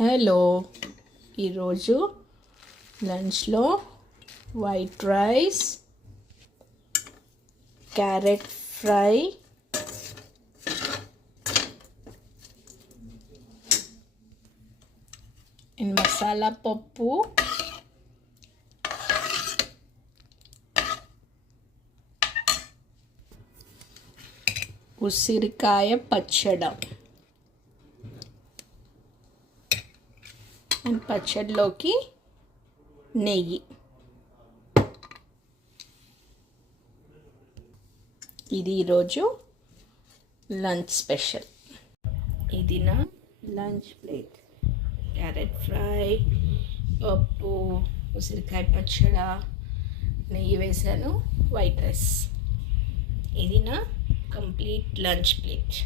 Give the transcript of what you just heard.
Hello, ఈరోజు లంచ్లో white rice, carrot fry, masala పప్పు, ఉసిరికాయ పచ్చడి. అండ్ పచ్చడిలోకి నెయ్యి. ఇది ఈరోజు లంచ్ స్పెషల్. ఇది నా లంచ్ ప్లేట్. క్యారెట్ ఫ్రై, పప్పు, ఉసిరికాయ పచ్చడి, నెయ్యి వేసాను, వైట్ రైస్. ఇది నా కంప్లీట్ లంచ్ ప్లేట్.